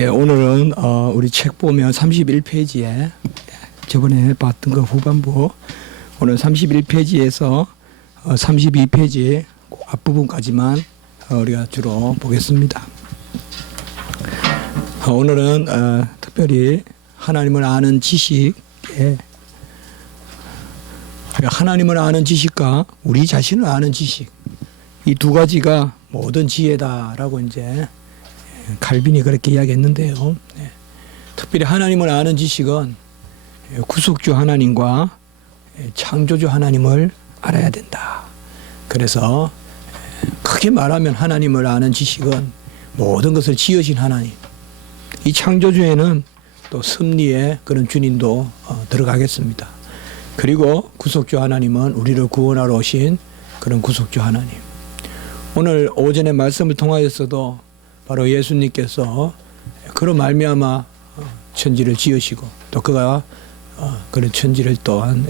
예, 오늘은 우리 책 보면 31페이지에 저번에 봤던 거 후반부 오늘 31페이지에서 32페이지 앞부분까지만 우리가 주로 보겠습니다. 오늘은 특별히 하나님을 아는 지식에 하나님을 아는 지식과 우리 자신을 아는 지식 이 두 가지가 모든 지혜다라고 이제 칼빈이 그렇게 이야기했는데요. 네. 특별히 하나님을 아는 지식은 구속주 하나님과 창조주 하나님을 알아야 된다. 그래서 크게 말하면 하나님을 아는 지식은 모든 것을 지으신 하나님. 이 창조주에는 또 섭리의 그런 주님도 들어가겠습니다. 그리고 구속주 하나님은 우리를 구원하러 오신 그런 구속주 하나님. 오늘 오전에 말씀을 통하여서도 바로 예수님께서 그런 말미암아 천지를 지으시고 또 그가 그런 천지를 또한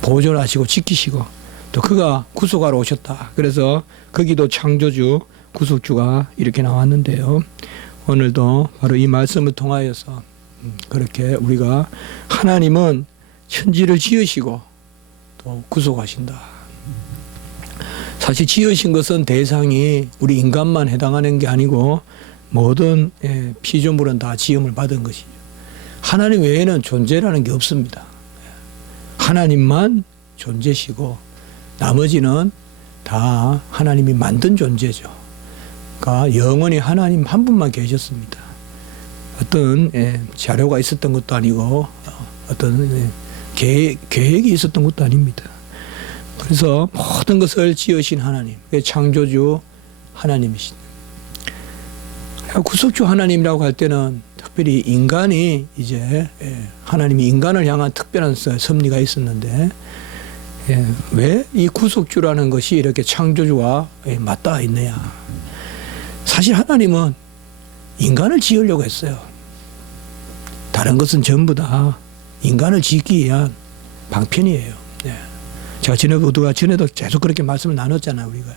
보존하시고 지키시고 또 그가 구속하러 오셨다. 그래서 거기도 창조주 구속주가 이렇게 나왔는데요. 오늘도 바로 이 말씀을 통하여서 그렇게 우리가 하나님은 천지를 지으시고 또 구속하신다. 사실 지으신 것은 대상이 우리 인간만 해당하는 게 아니고 모든 피조물은 다 지음을 받은 것이죠. 하나님 외에는 존재라는 게 없습니다. 하나님만 존재시고 나머지는 다 하나님이 만든 존재죠. 그러니까 영원히 하나님 한 분만 계셨습니다. 어떤 자료가 있었던 것도 아니고 어떤 계획이 있었던 것도 아닙니다. 그래서 모든 것을 지으신 하나님, 창조주 하나님이신. 구속주 하나님이라고 할 때는 특별히 인간이 이제 하나님이 인간을 향한 특별한 섭리가 있었는데 왜 이 구속주라는 것이 이렇게 창조주와 맞닿아 있느냐. 사실 하나님은 인간을 지으려고 했어요. 다른 것은 전부 다 인간을 짓기 위한 방편이에요. 제가 전에도 계속 그렇게 말씀을 나눴잖아요, 우리가요.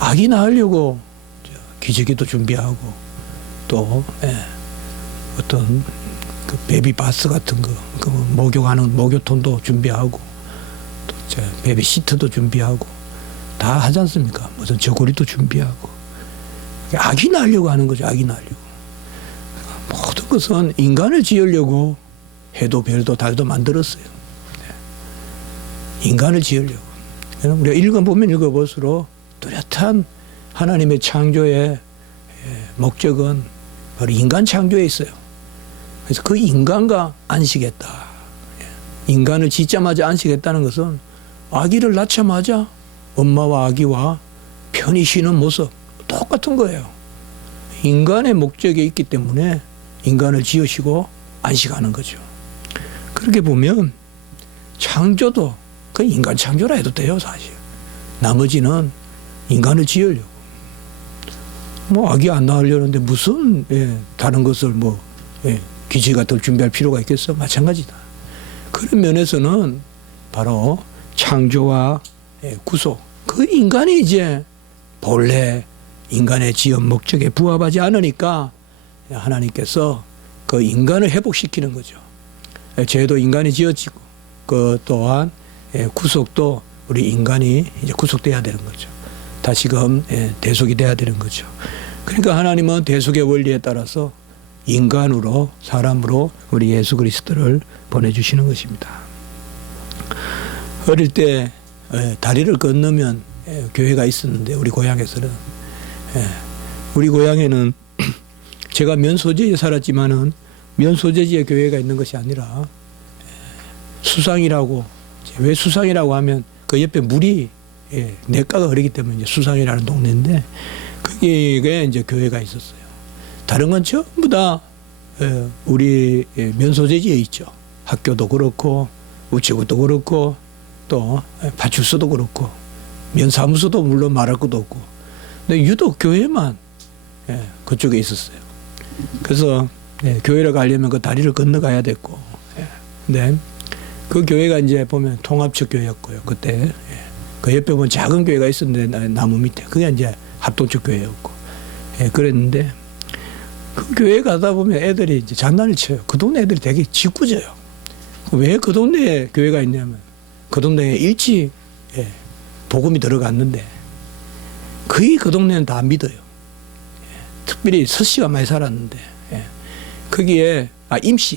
아기 낳으려고 기저귀도 준비하고 또 어떤 그 베비 바스 같은 거, 그 목욕하는 목욕통도 준비하고 또 베비 시트도 준비하고 다 하지 않습니까? 무슨 저고리도 준비하고 아기 낳으려고 하는 거죠, 아기 낳으려고. 모든 것은 인간을 지으려고 해도 별도 달도 만들었어요. 인간을 지으려고. 우리가 읽어볼수록 뚜렷한 하나님의 창조의 목적은 바로 인간 창조에 있어요. 그래서 그 인간과 안식했다. 인간을 짓자마자 안식했다는 것은 아기를 낳자마자 엄마와 아기와 편히 쉬는 모습 똑같은 거예요. 인간의 목적에 있기 때문에 인간을 지으시고 안식하는 거죠. 그렇게 보면 창조도 그 인간 창조라 해도 돼요, 사실. 나머지는 인간을 지으려고. 아기 안 낳으려는데 무슨 다른 것을 기저귀 같은 걸 준비할 필요가 있겠어? 마찬가지다. 그런 면에서는 바로 창조와 구속. 그 인간이 이제 본래 인간의 지은 목적에 부합하지 않으니까 하나님께서 그 인간을 회복시키는 거죠. 죄도 인간이 지어지고 그 또한 구속도 우리 인간이 이제 구속돼야 되는 거죠. 다시금 대속이 돼야 되는 거죠. 그러니까 하나님은 대속의 원리에 따라서 인간으로 사람으로 우리 예수 그리스도를 보내주시는 것입니다. 어릴 때 다리를 건너면 교회가 있었는데 우리 고향에서는 우리 고향에는 제가 면소재지에 살았지만은 면소재지에 교회가 있는 것이 아니라 수상이라고. 왜 수상이라고 하면 그 옆에 물이 냇가가 흐르기 때문에 이제 수상이라는 동네인데 거기에 이제 교회가 있었어요. 다른 건 전부 다 우리 면소재지에 있죠. 학교도 그렇고 우체국도 그렇고 또 파출소도 그렇고 면사무소도 물론 말할 것도 없고 근데 유독 교회만 그쪽에 있었어요. 그래서 교회를 가려면 그 다리를 건너가야 됐고 근데 그 교회가 이제 보면 통합적 교회였고요. 그때 그 옆에 보면 작은 교회가 있었는데 나무 밑에 그게 이제 합동적 교회였고 예, 그랬는데 그 교회 가다 보면 애들이 이제 장난을 쳐요. 그 동네 애들이 되게 짓궂어요. 왜 그 동네에 교회가 있냐면 그 동네에 일찍 예, 복음이 들어갔는데 거의 그 동네는 다 안 믿어요. 예, 특별히 서씨가 많이 살았는데 예, 거기에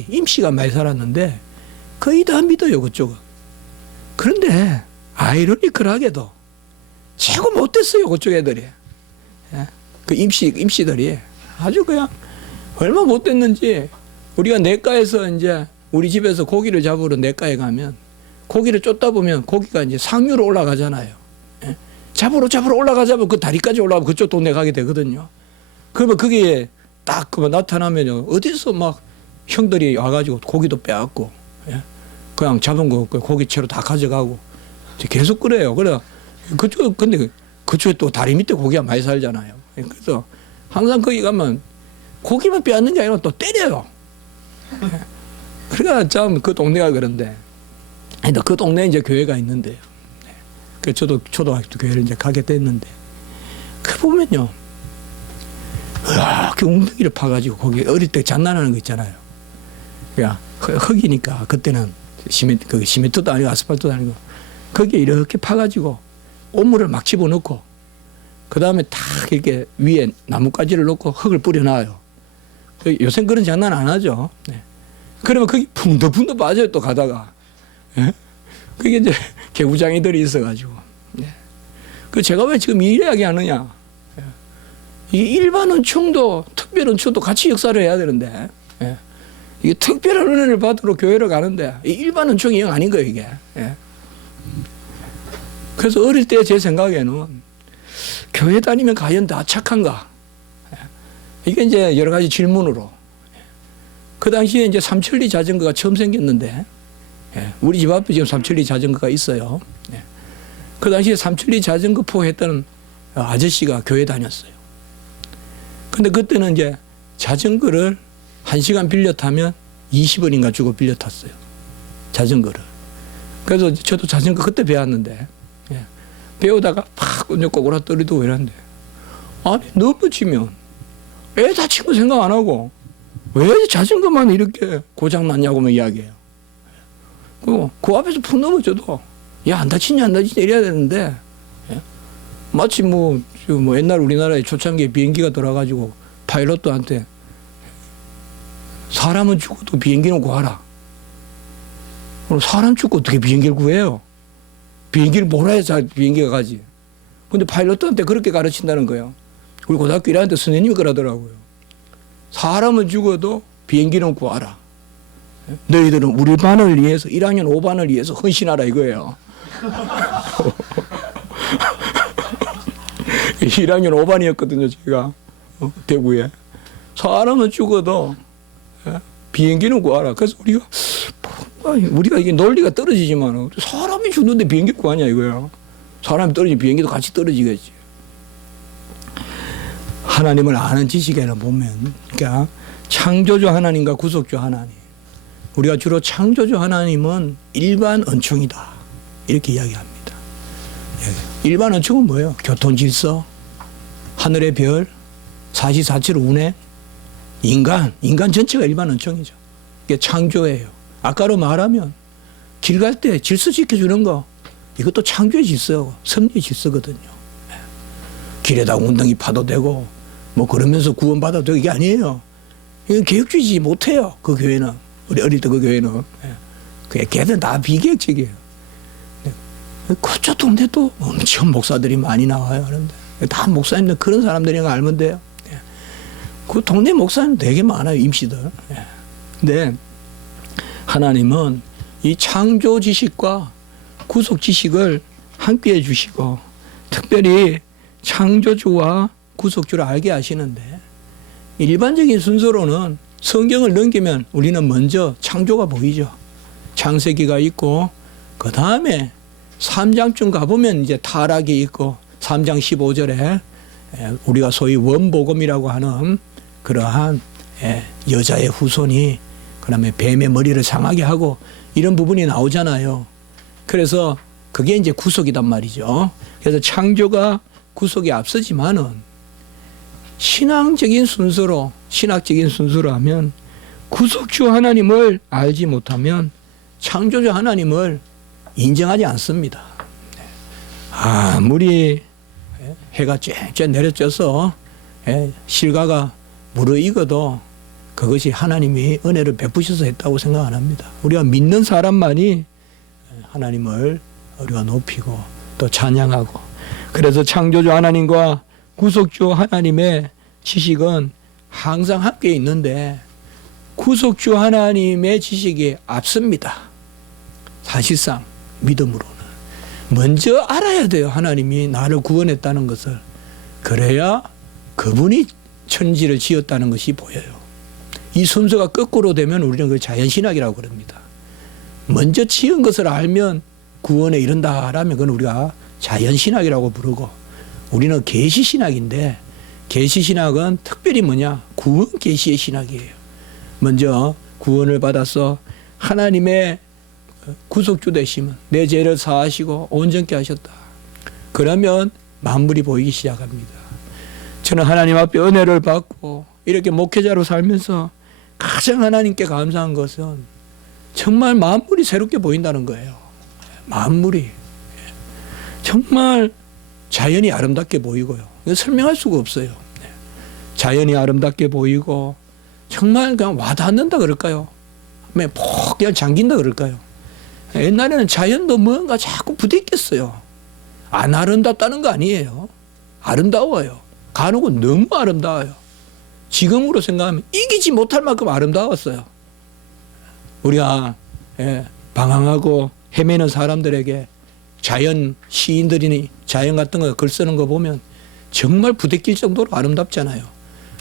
임씨가 많이 살았는데 거의 다 안 믿어요. 그쪽은. 그런데 아이러니컬하게도 최고 못됐어요. 그쪽 애들이. 예, 그 임씨들이 아주 그냥 얼마 못됐는지 우리가 냇가에서 이제 우리 집에서 고기를 잡으러 냇가에 가면 고기를 쫓다 보면 고기가 이제 상류로 올라가잖아요. 예? 잡으러 올라가자면 그 다리까지 올라가면 그쪽 동네 가게 되거든요. 그러면 그게 딱 그만 나타나면요. 어디서 막 형들이 와가지고 고기도 빼앗고, 예? 그냥 잡은 거 고기채로 다 가져가고 계속 그래요. 그래 근데 그쪽에 또 다리 밑에 고기가 많이 살잖아요. 그래서 항상 거기 가면 고기만 빼앗는 게 아니라 또 때려요. 그러니까 참 그 동네가 그런데, 그 동네에 이제 교회가 있는데요. 그 저도 초등학교 교회를 이제 가게 됐는데, 그 보면요, 그 웅덩이를 파가지고 거기 어릴 때 장난하는 거 있잖아요. 그냥 흙이니까 그때는 시멘트도 아니고 아스팔트도 아니고 거기에 이렇게 파가지고 오물을 막 집어넣고 그 다음에 딱 이렇게 위에 나뭇가지를 놓고 흙을 뿌려놔요. 요새 그런 장난 안 하죠. 네. 그러면 거기 붕더붕더 빠져요. 또 가다가. 예? 그게 이제 개구장이들이 있어가지고. 네. 그 제가 왜 지금 이 이야기 하느냐. 예. 이 일반 은총도 특별 은총도 같이 역사를 해야 되는데, 예. 이게 특별한 은혜를 받으러 교회를 가는데 이 일반 은총이 아닌 거예요. 이게. 예. 그래서 어릴 때 제 생각에는 교회 다니면 과연 다 착한가? 이게 이제 여러 가지 질문으로. 그 당시에 이제 삼천리 자전거가 처음 생겼는데, 우리 집 앞에 지금 삼천리 자전거가 있어요. 그 당시에 삼천리 자전거 포 했던 아저씨가 교회 다녔어요. 근데 그때는 이제 자전거를 1시간 빌려 타면 20원인가 주고 빌려 탔어요. 자전거를. 그래서 저도 자전거 그때 배웠는데, 배우다가 팍 꼬꾸라뜨리고 이러는데, 아니, 넘어지면 애 다친 거 생각 안 하고 왜 자전거만 이렇게 고장났냐고만 이야기해요. 그 앞에서 푹 넘어져도 야, 안 다치냐 이래야 되는데, 마치 뭐 옛날 우리나라에 초창기에 비행기가 돌아가지고 파일럿들한테 사람은 죽어도 비행기는 구하라. 사람 죽고 어떻게 비행기를 구해요? 비행기를 몰아야 잘 비행기가 가지. 근데 파일럿들한테 그렇게 가르친다는 거예요. 우리 고등학교 1학년 때 선생님이 그러더라고요. 사람은 죽어도 비행기는 구하라. 너희들은 우리 반을 위해서 1학년 5반을 위해서 헌신하라 이거예요. 1학년 5반이었거든요. 제가 대구에. 사람은 죽어도 비행기는 구하라. 그래서 우리가 이게 논리가 떨어지지만 사람이 죽는데 비행기 구하냐 이거야. 사람이 떨어지면 비행기도 같이 떨어지겠지. 하나님을 아는 지식에는 보면, 그러니까 창조주 하나님과 구속주 하나님. 우리가 주로 창조주 하나님은 일반 은총이다 이렇게 이야기합니다. 일반 은총은 뭐예요? 교통 질서, 하늘의 별, 사시사철 운행, 인간 전체가 일반 은총이죠. 이게 창조예요. 아까로 말하면 길 갈 때 질서 지켜주는 거, 이것도 창조의 질서고 섭리의 질서거든요. 길에다 웅덩이 파도 되고 뭐 그러면서 구원받아도 되고 이게 아니에요. 이건 계획주의지 못해요. 그 교회는. 우리 어릴 때 그 교회는. 걔들은 다 비계획적이에요. 그쪽 동네도 엄청 목사들이 많이 나와요. 그런데 다 목사님들 그런 사람들인 거 알면 돼요. 그 동네 목사님 되게 많아요. 임시들. 근데 하나님은 이 창조 지식과 구속 지식을 함께 해주시고 특별히 창조주와 구속주를 알게 하시는데, 일반적인 순서로는 성경을 넘기면 우리는 먼저 창조가 보이죠. 창세기가 있고 그 다음에 3장쯤 가보면 이제 타락이 있고 3장 15절에 우리가 소위 원복음이라고 하는 그러한 여자의 후손이 그 다음에 뱀의 머리를 상하게 하고 이런 부분이 나오잖아요. 그래서 그게 이제 구속이단 말이죠. 그래서 창조가 구속에 앞서지만은 신앙적인 순서로, 신학적인 순서로 하면 구속주 하나님을 알지 못하면 창조주 하나님을 인정하지 않습니다. 아무리 해가 쬐쬐 내려져서 실과가 무르익어도 그것이 하나님이 은혜를 베푸셔서 했다고 생각 안 합니다. 우리가 믿는 사람만이 하나님을 우리가 높이고 또 찬양하고, 그래서 창조주 하나님과 구속주 하나님의 지식은 항상 함께 있는데 구속주 하나님의 지식이 앞섭니다. 사실상 믿음으로는 먼저 알아야 돼요. 하나님이 나를 구원했다는 것을. 그래야 그분이 천지를 지었다는 것이 보여요. 이 순서가 거꾸로 되면 우리는 그걸 자연신학이라고 그럽니다. 먼저 지은 것을 알면 구원에 이른다라면 그건 우리가 자연신학이라고 부르고, 우리는 계시신학인데 계시신학은 특별히 뭐냐? 구원 계시의 신학이에요. 먼저 구원을 받아서 하나님의 구속주 되시면 내 죄를 사하시고 온전케 하셨다. 그러면 만물이 보이기 시작합니다. 저는 하나님 앞에 은혜를 받고 이렇게 목회자로 살면서 가장 하나님께 감사한 것은 정말 만물이 새롭게 보인다는 거예요. 만물이 정말 자연이 아름답게 보이고요. 설명할 수가 없어요. 자연이 아름답게 보이고 정말 그냥 와닿는다 그럴까요? 그냥 잠긴다 그럴까요? 옛날에는 자연도 뭔가 자꾸 부딪혔어요. 안 아름답다는 거 아니에요. 아름다워요. 간혹은 너무 아름다워요. 지금으로 생각하면 이기지 못할 만큼 아름다웠어요. 우리가 방황하고 헤매는 사람들에게 자연 시인들이니 자연 같은 거 글 쓰는 거 보면 정말 부대낄 정도로 아름답잖아요.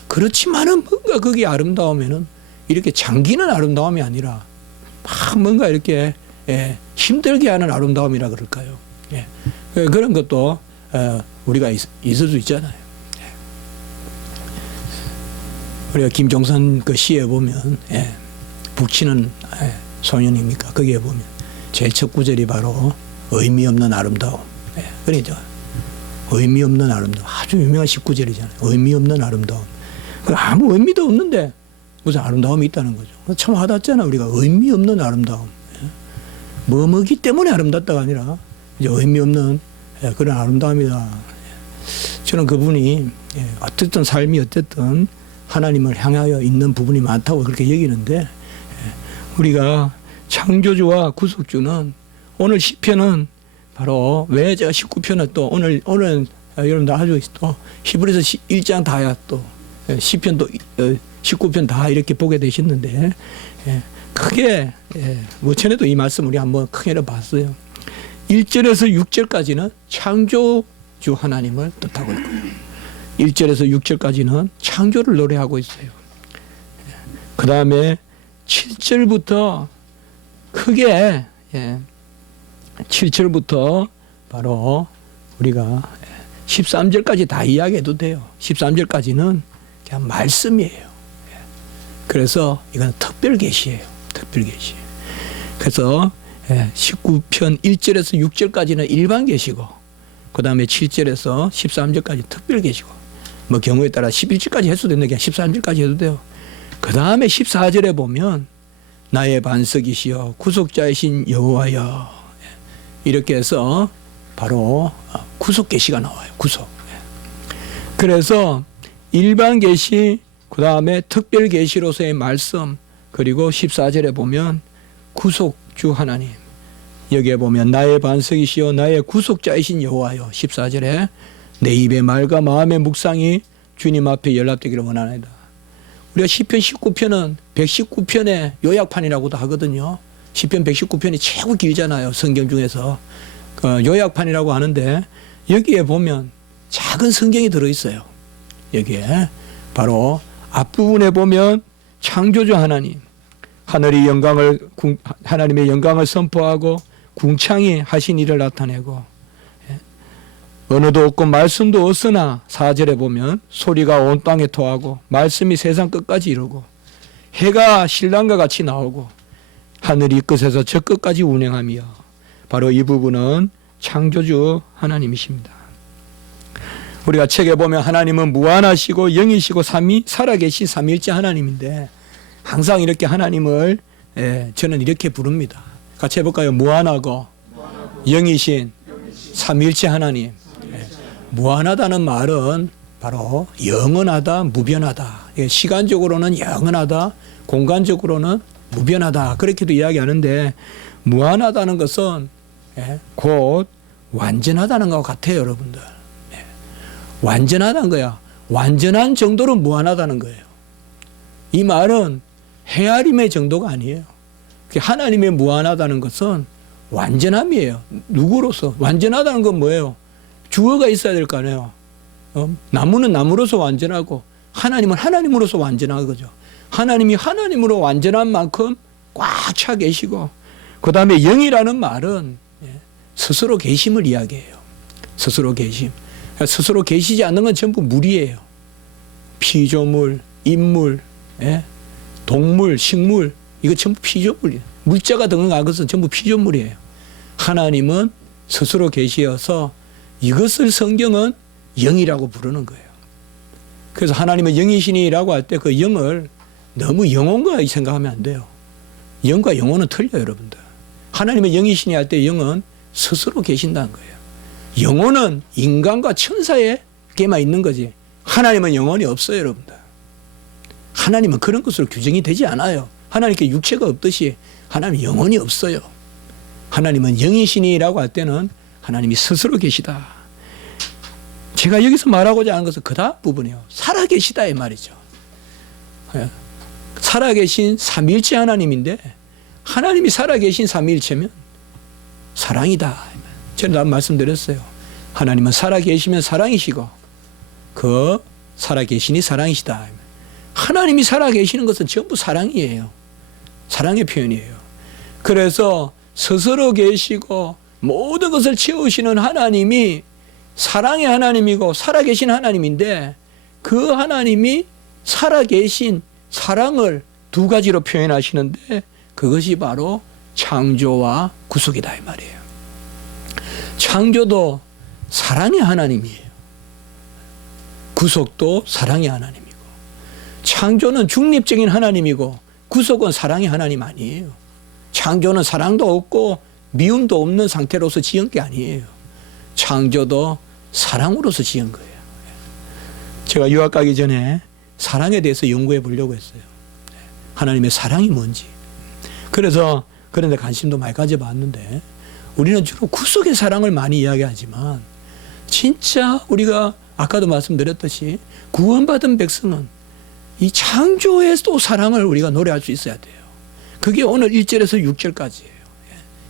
그렇지만은 뭔가 거기 아름다우면은 이렇게 잠기는 아름다움이 아니라 막 뭔가 이렇게 힘들게 하는 아름다움이라 그럴까요? 그런 것도 우리가 있을 수 있잖아요. 우리가 김종선 그 시에 보면 북치는 소년입니까? 거기에 보면 제일 첫 구절이 바로 의미 없는 아름다움. 그러죠. 의미 없는 아름다움. 아주 유명한 19절이잖아요. 의미 없는 아름다움. 아무 의미도 없는데 무슨 아름다움이 있다는 거죠. 참 와닿잖아. 우리가 의미 없는 아름다움. 뭐뭐기 때문에 아름답다가 아니라 이제 의미 없는 그런 아름다움이다. 저는 그분이 어쨌든 삶이 어쨌든 하나님을 향하여 있는 부분이 많다고 그렇게 여기는데, 우리가 창조주와 구속주는 오늘 시편은 바로 왜 제가 19편을 또 오늘 여러분들 아주 또 히브리서 1장 다야 또 시편도 19편 다 이렇게 보게 되셨는데, 크게 전에도 이 말씀 우리 한번 크게 봤어요. 1절에서 6절까지는 창조주 하나님을 뜻하고 있고 1절에서 6절까지는 창조를 노래하고 있어요. 그 다음에 7절부터 크게 7절부터 바로 우리가 13절까지 다 이야기해도 돼요. 13절까지는 그냥 말씀이에요. 그래서 이건 특별 계시예요. 특별 계시. 그래서 19편 1절에서 6절까지는 일반 계시고, 그 다음에 7절에서 13절까지 특별 계시고, 뭐 경우에 따라 11절까지 해도 되는데 그냥 13절까지 해도 돼요. 그 다음에 14절에 보면 나의 반석이시여 구속자이신 여호와여, 이렇게 해서 바로 구속 계시가 나와요. 구속. 그래서 일반 계시, 그 다음에 특별 계시로서의 말씀, 그리고 14절에 보면 구속주 하나님, 여기에 보면 나의 반석이시여 나의 구속자이신 여호와여, 14절에 내 입의 말과 마음의 묵상이 주님 앞에 연락되기를 원하나이다. 우리가 시편 19편은 119편의 요약판이라고도 하거든요. 시편 119편이 최고 길잖아요. 성경 중에서. 요약판이라고 하는데 여기에 보면 작은 성경이 들어있어요. 여기에 바로 앞부분에 보면 창조주 하나님, 하나님의 영광을 선포하고 궁창이 하신 일을 나타내고, 언어도 없고 말씀도 없으나 4절에 보면 소리가 온 땅에 토하고 말씀이 세상 끝까지 이르고 해가 신랑과 같이 나오고 하늘이 끝에서 저 끝까지 운행하며, 바로 이 부분은 창조주 하나님이십니다. 우리가 책에 보면 하나님은 무한하시고 영이시고 살아계신 삼위일체 하나님인데 항상 이렇게 하나님을 저는 이렇게 부릅니다. 같이 해볼까요? 무한하고 영이신 삼위일체 하나님. 무한하다는 말은 바로 영원하다, 무변하다. 시간적으로는 영원하다, 공간적으로는 무변하다. 그렇게도 이야기하는데 무한하다는 것은 곧 완전하다는 것 같아요, 여러분들. 완전하다는 거야. 완전한 정도로 무한하다는 거예요. 이 말은 헤아림의 정도가 아니에요. 하나님의 무한하다는 것은 완전함이에요. 누구로서? 완전하다는 건 뭐예요? 주어가 있어야 될 거 아니에요. 나무는 나무로서 완전하고 하나님은 하나님으로서 완전한 거죠. 하나님이 하나님으로 완전한 만큼 꽉 차 계시고, 그 다음에 영이라는 말은 스스로 계심을 이야기해요. 스스로 계심. 스스로 계시지 않는 건 전부 물이에요. 피조물, 인물, 동물, 식물, 이거 전부 피조물이에요. 물자가 등장한 것은 전부 피조물이에요. 하나님은 스스로 계시어서 이것을 성경은 영이라고 부르는 거예요. 그래서 하나님은 영이시니라고 할 때 그 영을 너무 영혼과 생각하면 안 돼요. 영과 영혼은 틀려요, 여러분들. 하나님의 영이시니 할 때 영은 스스로 계신다는 거예요. 영혼은 인간과 천사에게만 있는 거지. 하나님은 영혼이 없어요, 여러분들. 하나님은 그런 것으로 규정이 되지 않아요. 하나님께 육체가 없듯이 하나님은 영혼이 없어요. 하나님은 영이시니라고 할 때는 하나님이 스스로 계시다. 제가 여기서 말하고자 하는 것은 그 다음 부분이에요. 살아계시다 이 말이죠. 살아계신 삼위일체 하나님인데 하나님이 살아계신 삼위일체면 사랑이다. 제가 말씀드렸어요. 하나님은 살아계시면 사랑이시고 그 살아계시니 사랑이시다. 하나님이 살아계시는 것은 전부 사랑이에요. 사랑의 표현이에요. 그래서 스스로 계시고 모든 것을 채우시는 하나님이 사랑의 하나님이고 살아계신 하나님인데 그 하나님이 살아계신 사랑을 두 가지로 표현하시는데 그것이 바로 창조와 구속이다 이 말이에요. 창조도 사랑의 하나님이에요. 구속도 사랑의 하나님이고, 창조는 중립적인 하나님이고 구속은 사랑의 하나님 아니에요. 창조는 사랑도 없고 미움도 없는 상태로서 지은 게 아니에요. 창조도 사랑으로서 지은 거예요. 제가 유학 가기 전에 사랑에 대해서 연구해 보려고 했어요. 하나님의 사랑이 뭔지. 그래서 그런 데 관심도 많이 가져봤는데 우리는 주로 구속의 사랑을 많이 이야기하지만 진짜 우리가 아까도 말씀드렸듯이 구원받은 백성은 이 창조에서도 사랑을 우리가 노래할 수 있어야 돼요. 그게 오늘 1절에서 6절까지예요.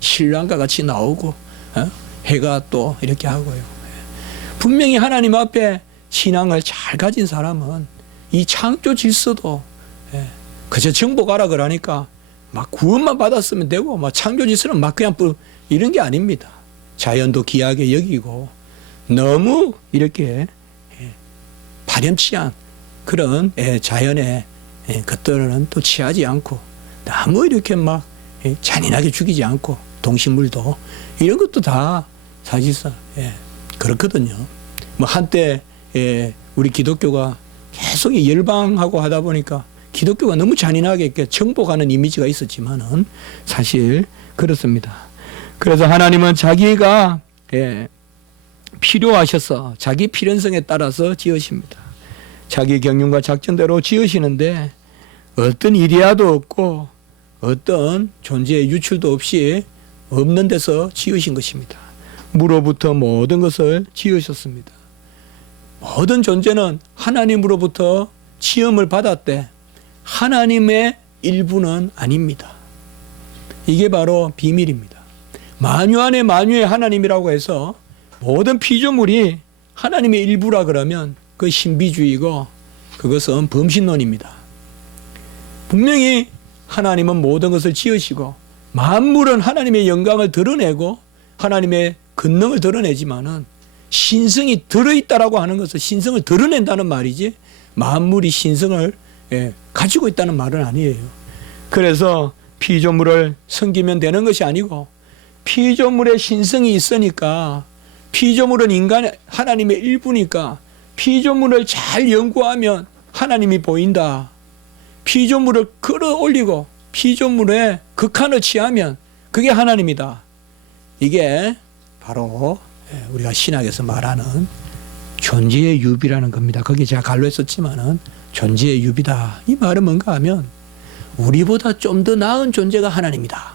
신랑과 같이 나오고 해가 또 이렇게 하고요. 분명히 하나님 앞에 신앙을 잘 가진 사람은 이 창조 질서도 그저 정복하라 그러니까 막 구원만 받았으면 되고 막 창조 질서는 막 그냥 이런 게 아닙니다. 자연도 귀하게 여기고 너무 이렇게 파렴치한 그런 자연의 것들은 또 취하지 않고 너무 이렇게 막 잔인하게 죽이지 않고 동식물도 이런 것도 다 사실상 그렇거든요. 뭐 한때 우리 기독교가 계속 열방하고 하다 보니까 기독교가 너무 잔인하게 이렇게 정복하는 이미지가 있었지만은 사실 그렇습니다. 그래서 하나님은 자기가 필요하셔서 자기 필연성에 따라서 지으십니다. 자기 경륜과 작전대로 지으시는데 어떤 이데아도 없고 어떤 존재의 유출도 없이 없는 데서 지으신 것입니다. 무로부터 모든 것을 지으셨습니다. 모든 존재는 하나님으로부터 지음을 받았대. 하나님의 일부는 아닙니다. 이게 바로 비밀입니다. 만유 안에 만유의 하나님이라고 해서 모든 피조물이 하나님의 일부라 그러면 그 신비주의고 그것은 범신론입니다. 분명히 하나님은 모든 것을 지으시고 만물은 하나님의 영광을 드러내고 하나님의 권능을 드러내지만은 신성이 들어있다라고 하는 것은 신성을 드러낸다는 말이지 만물이 신성을 가지고 있다는 말은 아니에요. 그래서 피조물을 섬기면 되는 것이 아니고 피조물의 신성이 있으니까 피조물은 하나님의 일부니까 피조물을 잘 연구하면 하나님이 보인다. 피조물을 끌어올리고 피조물에 극한을 취하면 그게 하나님이다. 이게 바로 우리가 신학에서 말하는 존재의 유비라는 겁니다. 거기 제가 갈로 했었지만은 존재의 유비다. 이 말은 뭔가 하면 우리보다 좀 더 나은 존재가 하나님이다.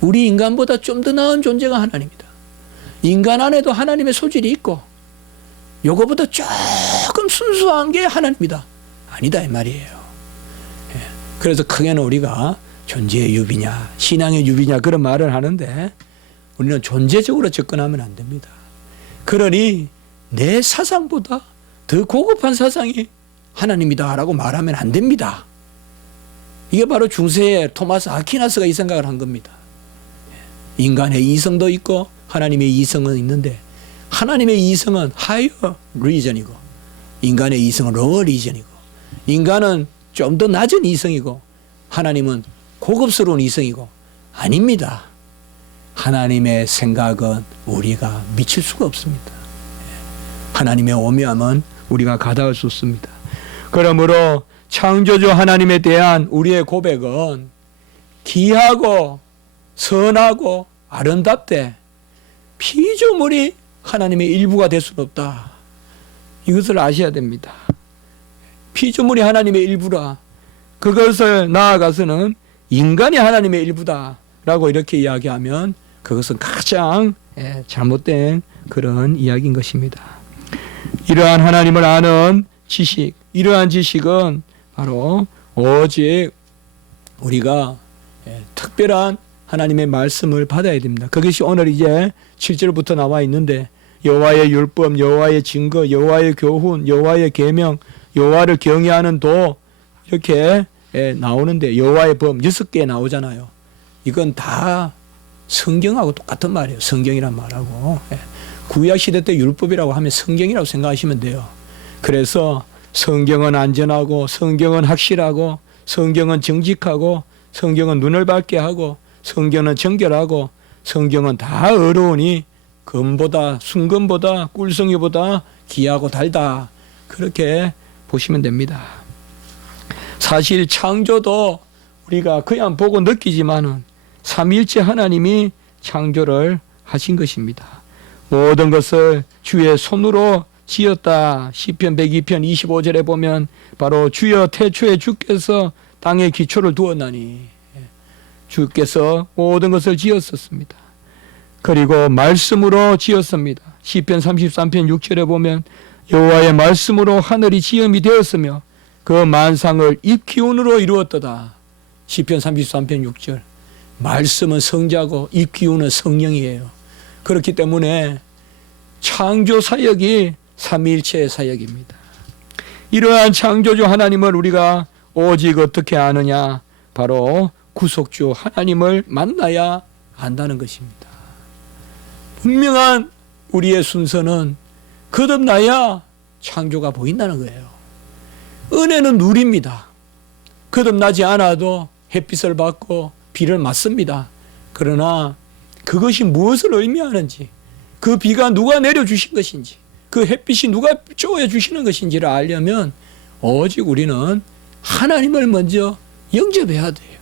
우리 인간보다 좀 더 나은 존재가 하나님이다. 인간 안에도 하나님의 소질이 있고 요거보다 조금 순수한 게 하나님이다. 아니다 이 말이에요. 그래서 크게는 우리가 존재의 유비냐 신앙의 유비냐 그런 말을 하는데 우리는 존재적으로 접근하면 안 됩니다. 그러니 내 사상보다 더 고급한 사상이 하나님이다 라고 말하면 안 됩니다. 이게 바로 중세의 토마스 아퀴나스가 이 생각을 한 겁니다. 인간의 이성도 있고 하나님의 이성은 있는데 하나님의 이성은 higher reason이고 인간의 이성은 lower reason이고 인간은 좀 더 낮은 이성이고 하나님은 고급스러운 이성이고 아닙니다. 하나님의 생각은 우리가 미칠 수가 없습니다. 하나님의 오묘함은 우리가 가닿을 수 없습니다. 그러므로 창조주 하나님에 대한 우리의 고백은 귀하고 선하고 아름답되 피조물이 하나님의 일부가 될 수는 없다. 이것을 아셔야 됩니다. 피조물이 하나님의 일부라. 그것을 나아가서는 인간이 하나님의 일부다 라고 이렇게 이야기하면 그것은 가장 잘못된 그런 이야기인 것입니다. 이러한 하나님을 아는 지식, 이러한 지식은 바로 오직 우리가 특별한 하나님의 말씀을 받아야 됩니다. 그것이 오늘 이제 7절부터 나와 있는데 여호와의 율법, 여호와의 증거, 여호와의 교훈, 여호와의 계명, 여호와를 경외하는 도 이렇게 나오는데 여호와의 법 6개 나오잖아요. 이건 다 성경하고 똑같은 말이에요. 성경이란 말하고. 구약 시대 때 율법이라고 하면 성경이라고 생각하시면 돼요. 그래서 성경은 안전하고 성경은 확실하고 성경은 정직하고 성경은 눈을 밝게 하고 성경은 정결하고 성경은 다 어려우니 금보다 순금보다 꿀성이보다 귀하고 달다. 그렇게 보시면 됩니다. 사실 창조도 우리가 그냥 보고 느끼지만은 삼위일체 하나님이 창조를 하신 것입니다. 모든 것을 주의 손으로 지었다. 시편 102편 25절에 보면 바로 주여 태초에 주께서 땅에 기초를 두었나니 주께서 모든 것을 지었었습니다. 그리고 말씀으로 지었습니다. 시편 33편 6절에 보면 여호와의 말씀으로 하늘이 지음이 되었으며 그 만상을 입 기운으로 이루었도다. 시편 33편 6절. 말씀은 성자고 입 기운은 성령이에요. 그렇기 때문에 창조 사역이 삼위일체의 사역입니다. 이러한 창조주 하나님을 우리가 오직 어떻게 아느냐? 바로 구속주 하나님을 만나야 안다는 것입니다. 분명한 우리의 순서는 거듭나야 창조가 보인다는 거예요. 은혜는 누립니다. 거듭나지 않아도 햇빛을 받고 비를 맞습니다. 그러나 그것이 무엇을 의미하는지, 그 비가 누가 내려주신 것인지, 그 햇빛이 누가 쪼여주시는 것인지를 알려면 오직 우리는 하나님을 먼저 영접해야 돼요.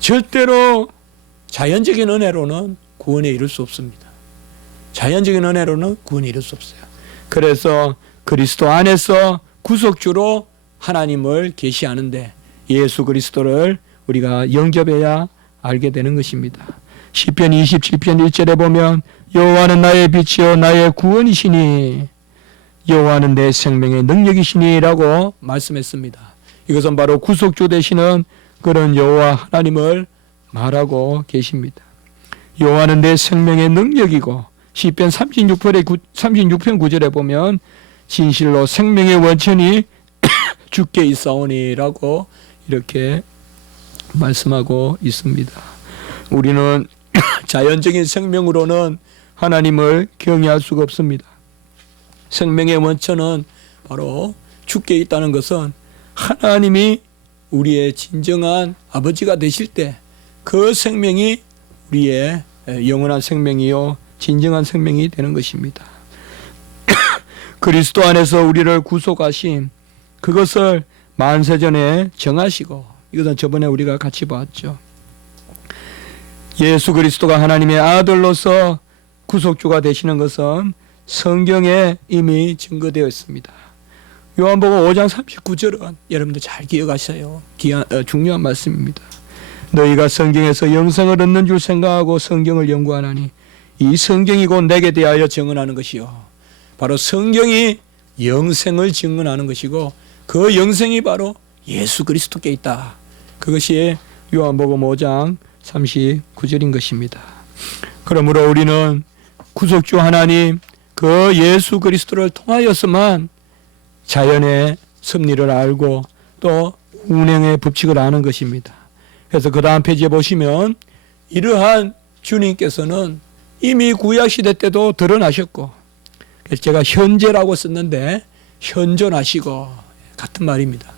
절대로 자연적인 은혜로는 구원에 이를 수 없습니다. 자연적인 은혜로는 구원에 이를 수 없어요. 그래서 그리스도 안에서 구속주로 하나님을 계시하는데 예수 그리스도를 우리가 영접해야 알게 되는 것입니다. 시편 27편 1절에 보면 여호와는 나의 빛이요 나의 구원이시니 여호와는 내 생명의 능력이시니 라고 말씀했습니다. 이것은 바로 구속주 되시는 그런 여호와 하나님을 말하고 계십니다. 여호와는 내 생명의 능력이고 시편 36편 9절에 보면 진실로 생명의 원천이 주께 있사오니 라고 이렇게 말씀하고 있습니다. 우리는 자연적인 생명으로는 하나님을 경외할 수가 없습니다. 생명의 원천은 바로 주께 있다는 것은 하나님이 우리의 진정한 아버지가 되실 때 그 생명이 우리의 영원한 생명이요 진정한 생명이 되는 것입니다. 그리스도 안에서 우리를 구속하신 그것을 만세전에 정하시고, 이것은 저번에 우리가 같이 봤죠. 예수 그리스도가 하나님의 아들로서 구속주가 되시는 것은 성경에 이미 증거되어 있습니다. 요한복음 5장 39절은 여러분들 잘 기억하셔요. 중요한 말씀입니다. 너희가 성경에서 영생을 얻는 줄 생각하고 성경을 연구하나니 이 성경이 곧 내게 대하여 증언하는 것이요. 바로 성경이 영생을 증언하는 것이고 그 영생이 바로 예수 그리스도께 있다. 그것이 요한복음 5장 39절인 것입니다. 그러므로 우리는 구속주 하나님 그 예수 그리스도를 통하여서만 자연의 섭리를 알고 또 운행의 법칙을 아는 것입니다. 그래서 그 다음 페이지에 보시면 이러한 주님께서는 이미 구약시대 때도 드러나셨고, 그래서 제가 현재라고 썼는데 현존하시고 같은 말입니다.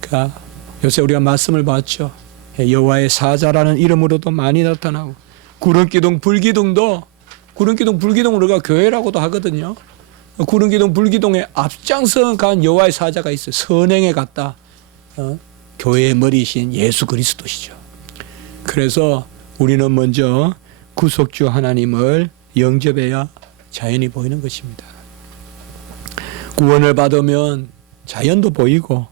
그러니까 요새 우리가 말씀을 봤죠. 여호와의 사자라는 이름으로도 많이 나타나고, 구름기둥 불기둥도 구름기둥 불기둥 우리가 교회라고도 하거든요. 구름기둥 불기둥에 앞장서 간 여호와의 사자가 있어요. 선행에 갔다. 교회의 머리이신 예수 그리스도시죠. 그래서 우리는 먼저 구속주 하나님을 영접해야 자연이 보이는 것입니다. 구원을 받으면 자연도 보이고,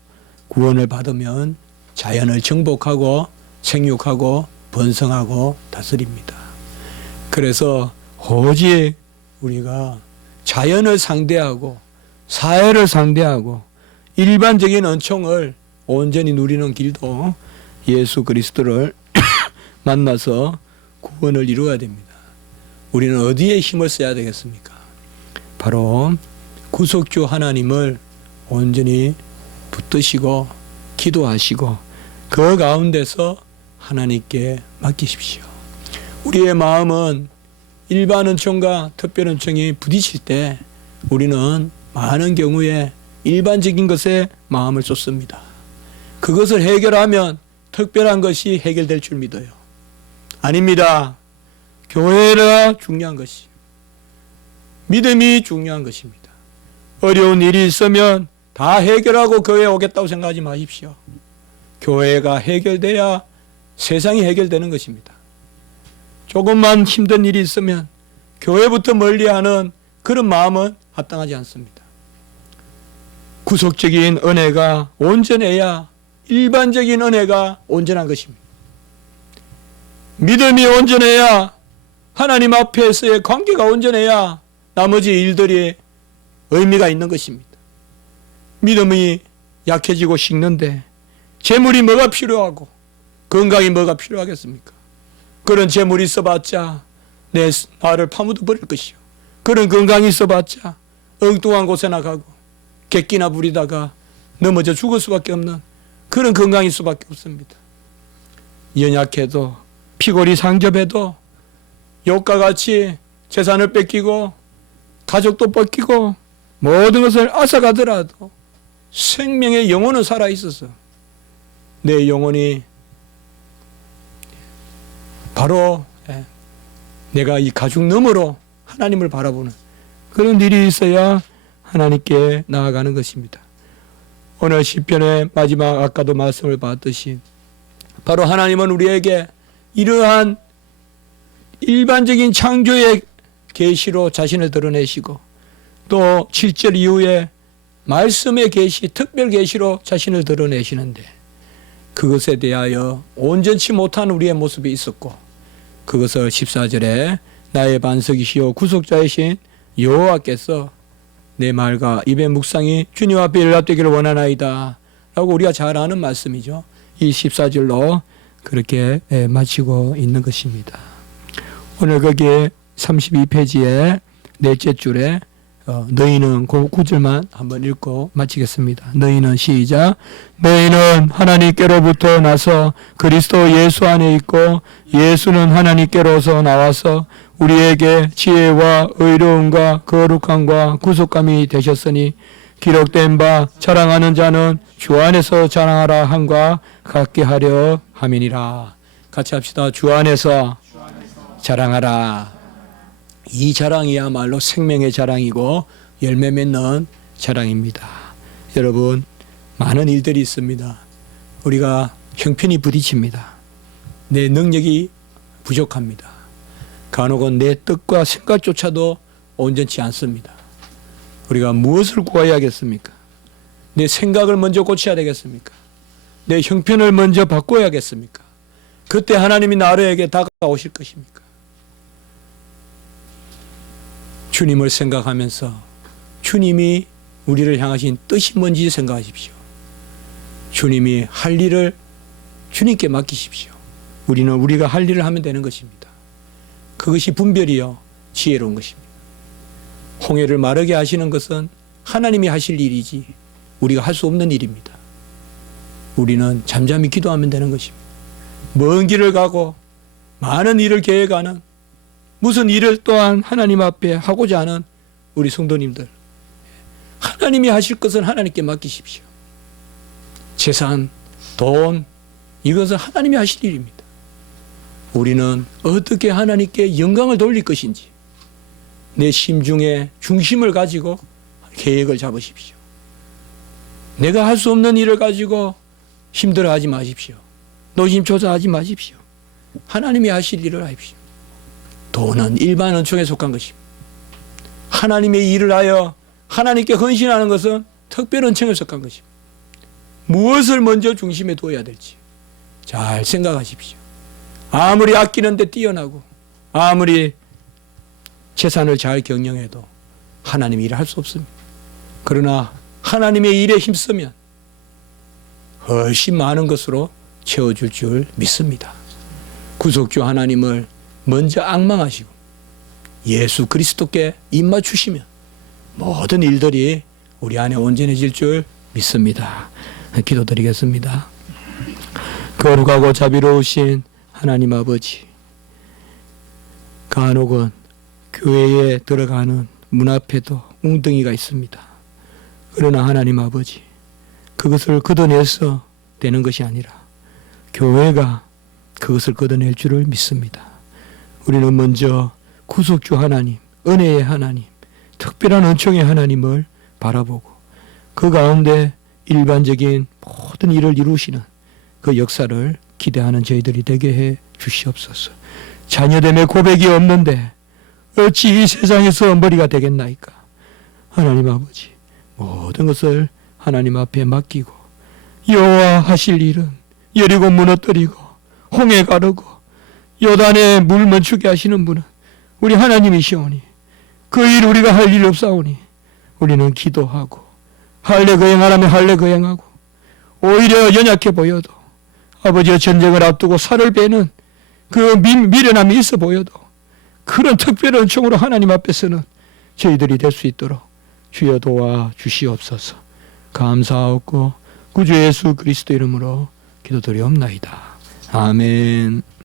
구원을 받으면 자연을 정복하고 생육하고 번성하고 다스립니다. 그래서 오직 우리가 자연을 상대하고 사회를 상대하고 일반적인 은총을 온전히 누리는 길도 예수 그리스도를 만나서 구원을 이루어야 됩니다. 우리는 어디에 힘을 써야 되겠습니까? 바로 구속주 하나님을 온전히 붙드시고 기도하시고 그 가운데서 하나님께 맡기십시오. 우리의 마음은 일반 은총과 특별 은총이 부딪힐 때 우리는 많은 경우에 일반적인 것에 마음을 쏟습니다. 그것을 해결하면 특별한 것이 해결될 줄 믿어요. 아닙니다. 교회가 중요한 것이, 믿음이 중요한 것입니다. 어려운 일이 있으면 다 해결하고 교회에 오겠다고 생각하지 마십시오. 교회가 해결돼야 세상이 해결되는 것입니다. 조금만 힘든 일이 있으면 교회부터 멀리하는 그런 마음은 합당하지 않습니다. 구속적인 은혜가 온전해야 일반적인 은혜가 온전한 것입니다. 믿음이 온전해야 하나님 앞에서의 관계가 온전해야 나머지 일들이 의미가 있는 것입니다. 믿음이 약해지고 식는데 재물이 뭐가 필요하고 건강이 뭐가 필요하겠습니까? 그런 재물이 있어봤자 내 나를 파묻어 버릴 것이요. 그런 건강이 있어봤자 엉뚱한 곳에 나가고 객기나 부리다가 넘어져 죽을 수밖에 없는 그런 건강일 수밖에 없습니다. 연약해도 피골이 상접해도 욕과 같이 재산을 뺏기고 가족도 뺏기고 모든 것을 앗아가더라도 생명의 영혼은 살아있어서 내 영혼이 바로 내가 이 가죽 너머로 하나님을 바라보는 그런 일이 있어야 하나님께 나아가는 것입니다. 오늘 시편의 마지막 아까도 말씀을 봤듯이 바로 하나님은 우리에게 이러한 일반적인 창조의 계시로 자신을 드러내시고 또 7절 이후에 말씀의 계시, 특별 계시로 자신을 드러내시는데 그것에 대하여 온전치 못한 우리의 모습이 있었고 그것을 14절에 나의 반석이시요 구속자이신 여호와께서 내 말과 입의 묵상이 주님 앞에 연락되기를 원하나이다 라고 우리가 잘 아는 말씀이죠. 이 14절로 그렇게 마치고 있는 것입니다. 오늘 거기에 32페이지에 넷째 줄에 너희는 그 구절만 한번 읽고 마치겠습니다. 너희는 시작. 너희는 하나님께로부터 나서 그리스도 예수 안에 있고 예수는 하나님께로서 나와서 우리에게 지혜와 의로움과 거룩함과 구속감이 되셨으니 기록된 바 자랑하는 자는 주 안에서 자랑하라 함과 같게 하려 함이니라. 같이 합시다. 주 안에서 자랑하라. 이 자랑이야말로 생명의 자랑이고 열매 맺는 자랑입니다. 여러분, 많은 일들이 있습니다. 우리가 형편이 부딪힙니다. 내 능력이 부족합니다. 간혹은 내 뜻과 생각조차도 온전치 않습니다. 우리가 무엇을 구해야겠습니까? 내 생각을 먼저 고쳐야 되겠습니까? 내 형편을 먼저 바꿔야겠습니까? 그때 하나님이 나에게 다가오실 것입니까? 주님을 생각하면서 주님이 우리를 향하신 뜻이 뭔지 생각하십시오. 주님이 할 일을 주님께 맡기십시오. 우리는 우리가 할 일을 하면 되는 것입니다. 그것이 분별이요 지혜로운 것입니다. 홍해를 마르게 하시는 것은 하나님이 하실 일이지 우리가 할 수 없는 일입니다. 우리는 잠잠히 기도하면 되는 것입니다. 먼 길을 가고 많은 일을 계획하는 무슨 일을 또한 하나님 앞에 하고자 하는 우리 성도님들, 하나님이 하실 것은 하나님께 맡기십시오. 재산, 돈, 이것은 하나님이 하실 일입니다. 우리는 어떻게 하나님께 영광을 돌릴 것인지 내 심중에 중심을 가지고 계획을 잡으십시오. 내가 할 수 없는 일을 가지고 힘들어하지 마십시오. 노심초사하지 마십시오. 하나님이 하실 일을 하십시오. 돈은 일반 은총에 속한 것입니다. 하나님의 일을 하여 하나님께 헌신하는 것은 특별 은총에 속한 것입니다. 무엇을 먼저 중심에 두어야 될지 잘 생각하십시오. 아무리 아끼는데 뛰어나고 아무리 재산을 잘 경영해도 하나님의 일을 할 수 없습니다. 그러나 하나님의 일에 힘쓰면 훨씬 많은 것으로 채워줄 줄 믿습니다. 구속주 하나님을 먼저 앙망하시고 예수 그리스도께 입맞추시면 모든 일들이 우리 안에 온전해질 줄 믿습니다. 기도드리겠습니다. 거룩하고 자비로우신 하나님 아버지, 간혹은 교회에 들어가는 문 앞에도 웅덩이가 있습니다. 그러나 하나님 아버지, 그것을 걷어내서 되는 것이 아니라 교회가 그것을 걷어낼 줄을 믿습니다. 우리는 먼저 구속주 하나님, 은혜의 하나님, 특별한 은총의 하나님을 바라보고 그 가운데 일반적인 모든 일을 이루시는 그 역사를 기대하는 저희들이 되게 해 주시옵소서. 자녀됨의 고백이 없는데 어찌 이 세상에서 머리가 되겠나이까. 하나님 아버지, 모든 것을 하나님 앞에 맡기고 여호와 하실 일은 여리고 무너뜨리고 홍해 가르고 요단에 물 멈추게 하시는 분은 우리 하나님이시오니 그 일 우리가 할 일 없사오니 우리는 기도하고 할례 거행하라면 할례 거행하고 오히려 연약해 보여도 아버지의 전쟁을 앞두고 살을 베는 그 미련함이 있어 보여도 그런 특별한 은총으로 하나님 앞에서는 저희들이 될 수 있도록 주여 도와 주시옵소서. 감사하옵고 구주 예수 그리스도 이름으로 기도드리옵나이다. 아멘.